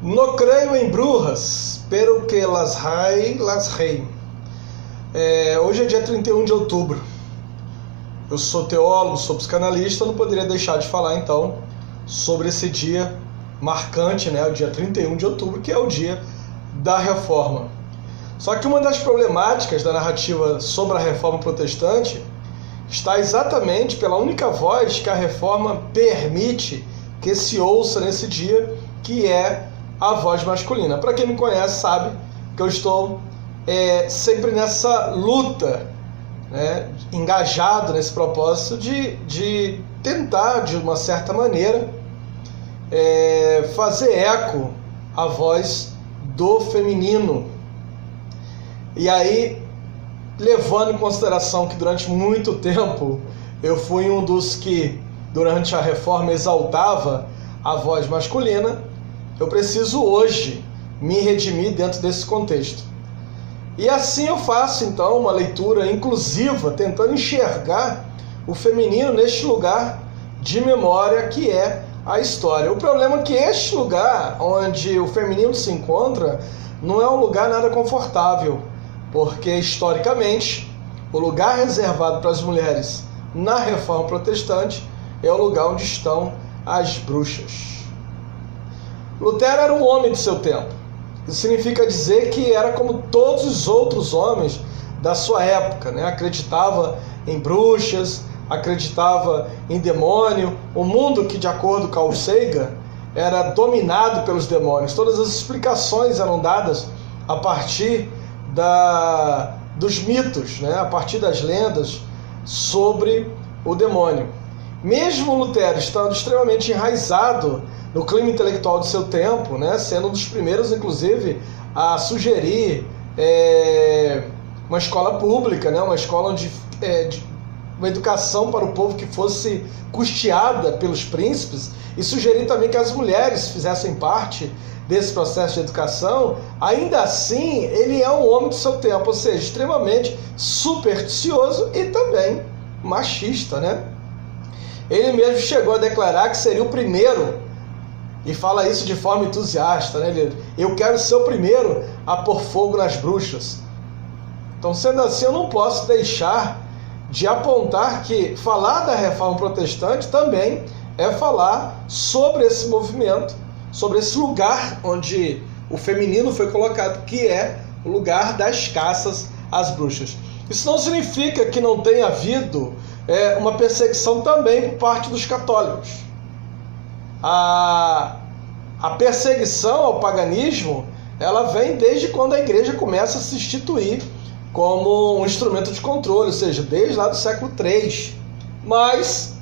No creio em brujas, pero que las rei. Hoje é dia 31 de outubro. Eu sou teólogo, sou psicanalista, não poderia deixar de falar então sobre esse dia marcante, o dia 31 de outubro, que é o dia da Reforma. Só que uma das problemáticas da narrativa sobre a Reforma protestante está exatamente pela única voz que a Reforma permite que se ouça nesse dia, que é a voz masculina. Para quem me conhece sabe que eu estou sempre nessa luta, engajado nesse propósito de tentar, de uma certa maneira, fazer eco à voz do feminino. E aí, levando em consideração que durante muito tempo eu fui um dos que, durante a Reforma, exaltava a voz masculina, eu preciso hoje me redimir dentro desse contexto. E assim eu faço então uma leitura inclusiva, tentando enxergar o feminino neste lugar de memória que é a história. O problema é que este lugar onde o feminino se encontra não é um lugar nada confortável, porque historicamente o lugar reservado para as mulheres na Reforma Protestante é o lugar onde estão as bruxas. Lutero era um homem do seu tempo. Isso significa dizer que era como todos os outros homens da sua época, Acreditava em bruxas, acreditava em demônio, um mundo que, de acordo com Carl Sagan, era dominado pelos demônios. Todas as explicações eram dadas a partir dos mitos, a partir das lendas sobre o demônio. Mesmo Lutero estando extremamente enraizado no clima intelectual do seu tempo, sendo um dos primeiros, inclusive, a sugerir uma escola pública, uma escola onde uma educação para o povo que fosse custeada pelos príncipes, e sugerir também que as mulheres fizessem parte desse processo de educação. Ainda assim, ele é um homem do seu tempo, ou seja, extremamente supersticioso e também machista, Ele mesmo chegou a declarar que seria o primeiro, e fala isso de forma entusiasta, eu quero ser o primeiro a pôr fogo nas bruxas. Então, sendo assim, eu não posso deixar de apontar que falar da Reforma Protestante também é falar sobre esse movimento, sobre esse lugar onde o feminino foi colocado, que é o lugar das caças às bruxas. Isso não significa que não tenha havido uma perseguição também por parte dos católicos. A perseguição ao paganismo, ela vem desde quando a igreja começa a se instituir como um instrumento de controle, ou seja, desde lá do século III. Mas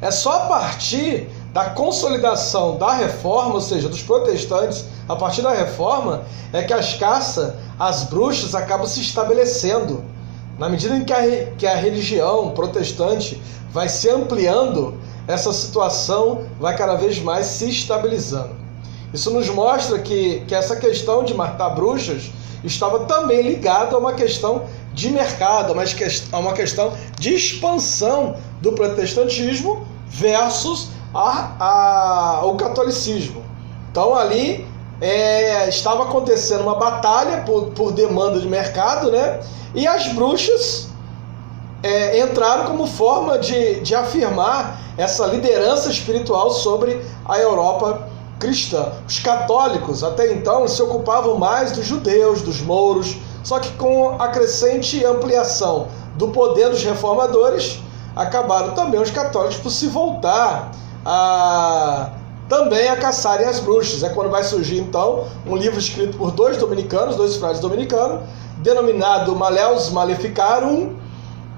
é só a partir da consolidação da Reforma, ou seja, dos protestantes, a partir da Reforma, é que as caças às bruxas acabam se estabelecendo. Na medida em que a religião protestante vai se ampliando, essa situação vai cada vez mais se estabilizando. Isso nos mostra que essa questão de matar bruxas estava também ligada a uma questão de mercado, a uma questão de expansão do protestantismo versus o catolicismo. Então ali estava acontecendo uma batalha por demanda de mercado, e as bruxas entraram como forma de afirmar essa liderança espiritual sobre a Europa cristã. Os católicos, até então, se ocupavam mais dos judeus, dos mouros, só que com a crescente ampliação do poder dos reformadores, acabaram também os católicos por se voltar também a caçarem as bruxas. É quando vai surgir, então, um livro escrito por dois frades dominicanos, denominado Maleus Maleficarum,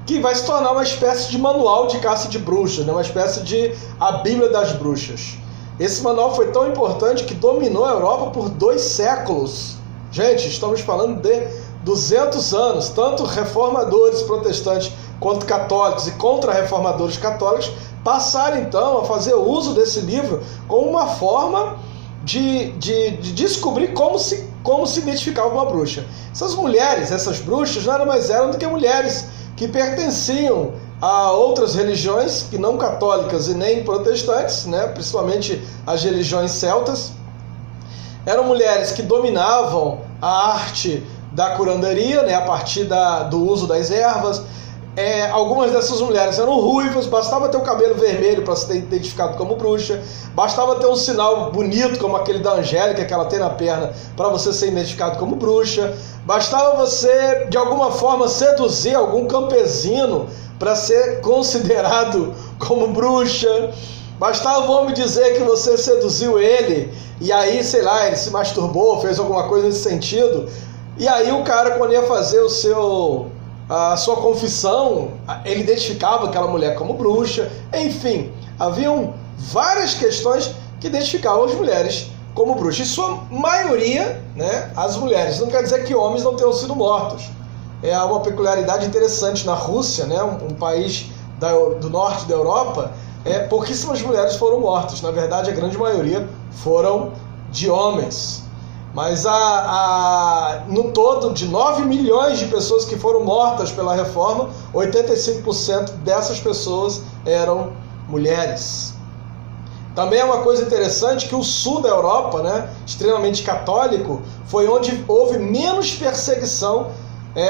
que vai se tornar uma espécie de manual de caça de bruxas, uma espécie de a Bíblia das bruxas. Esse manual foi tão importante que dominou a Europa por 2 séculos. Gente, estamos falando de 200 anos. Tanto reformadores protestantes quanto católicos e contra-reformadores católicos passaram então a fazer uso desse livro como uma forma de descobrir como se identificava uma bruxa. Essas bruxas, nada mais eram do que mulheres que pertenciam a outras religiões, que não católicas e nem protestantes, principalmente as religiões celtas, eram mulheres que dominavam a arte da curanderia, né, a partir do uso das ervas. Algumas dessas mulheres eram ruivas, bastava ter o cabelo vermelho para ser identificado como bruxa, bastava ter um sinal bonito como aquele da Angélica que ela tem na perna para você ser identificado como bruxa, bastava você de alguma forma seduzir algum campesino para ser considerado como bruxa, bastava o homem dizer que você seduziu ele e aí, sei lá, ele se masturbou, fez alguma coisa nesse sentido, e aí o cara, quando ia fazer a sua confissão, ele identificava aquela mulher como bruxa. Enfim, haviam várias questões que identificavam as mulheres como bruxas. Em sua maioria, né, as mulheres. Não quer dizer que homens não tenham sido mortos. É uma peculiaridade interessante na Rússia, né, um país do norte da Europa, pouquíssimas mulheres foram mortas. Na verdade, a grande maioria foram de homens. Mas no todo, de 9 milhões de pessoas que foram mortas pela reforma, 85% dessas pessoas eram mulheres. Também é uma coisa interessante que o sul da Europa, né, extremamente católico, foi onde houve menos perseguição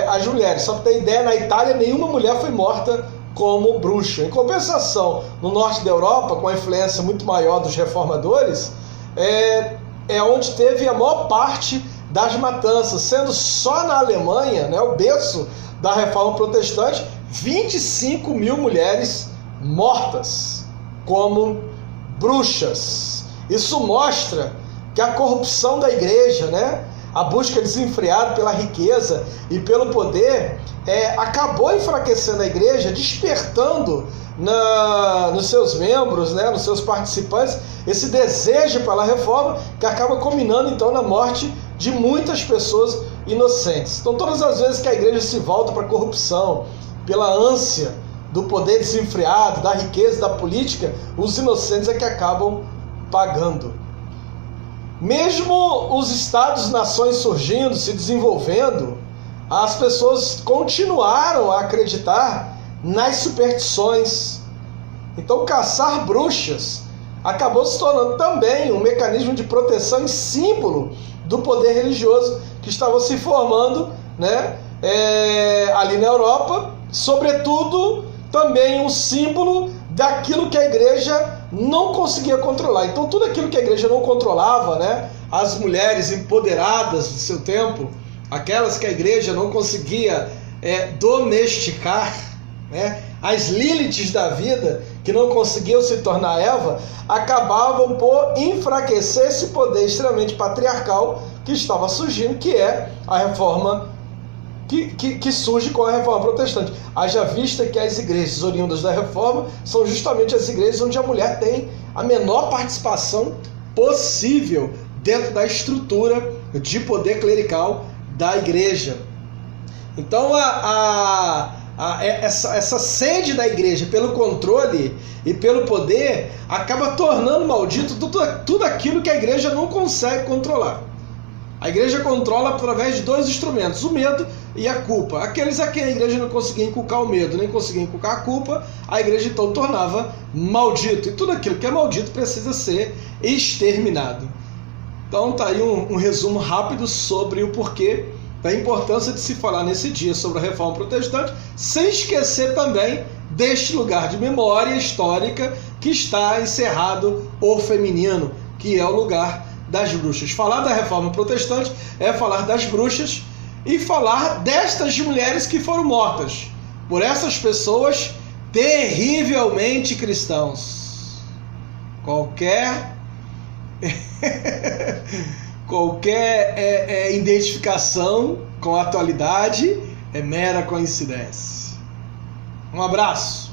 às mulheres. Só para ter ideia, na Itália nenhuma mulher foi morta como bruxa. Em compensação, no norte da Europa, com a influência muito maior dos reformadores, onde teve a maior parte das matanças, sendo só na Alemanha, né, o berço da Reforma Protestante, 25 mil mulheres mortas como bruxas. Isso mostra que a corrupção da igreja, né, a busca desenfreada pela riqueza e pelo poder, acabou enfraquecendo a igreja, despertando nos seus membros, né, nos seus participantes, esse desejo pela reforma, que acaba culminando então na morte de muitas pessoas inocentes. Então, todas as vezes que a igreja se volta para a corrupção, pela ânsia do poder desenfreado, da riqueza, da política, os inocentes é que acabam pagando. Mesmo os estados-nações surgindo, se desenvolvendo, as pessoas continuaram a acreditar nas superstições. Então, caçar bruxas acabou se tornando também um mecanismo de proteção e símbolo do poder religioso que estava se formando, né, ali na Europa, sobretudo também um símbolo daquilo que a igreja não conseguia controlar. Então, tudo aquilo que a igreja não controlava, né, as mulheres empoderadas do seu tempo, aquelas que a igreja não conseguia domesticar, né, as Liliths da vida, que não conseguiam se tornar Eva, acabavam por enfraquecer esse poder extremamente patriarcal que estava surgindo, que é a reforma que surge com a reforma protestante. Haja vista que as igrejas oriundas da reforma são justamente as igrejas onde a mulher tem a menor participação possível dentro da estrutura de poder clerical da igreja. Então, essa sede da igreja pelo controle e pelo poder acaba tornando maldito tudo aquilo que a igreja não consegue controlar. A igreja controla através de dois instrumentos, o medo e a culpa. Aqueles a quem a igreja não conseguia inculcar o medo, nem conseguia inculcar a culpa, a igreja então tornava maldito. E tudo aquilo que é maldito precisa ser exterminado. Então tá aí um resumo rápido sobre o porquê da importância de se falar nesse dia sobre a Reforma Protestante, sem esquecer também deste lugar de memória histórica que está encerrado o feminino, que é o lugar das bruxas. Falar da Reforma Protestante é falar das bruxas e falar destas mulheres que foram mortas por essas pessoas terrivelmente cristãos. Qualquer identificação com a atualidade é mera coincidência. Um abraço.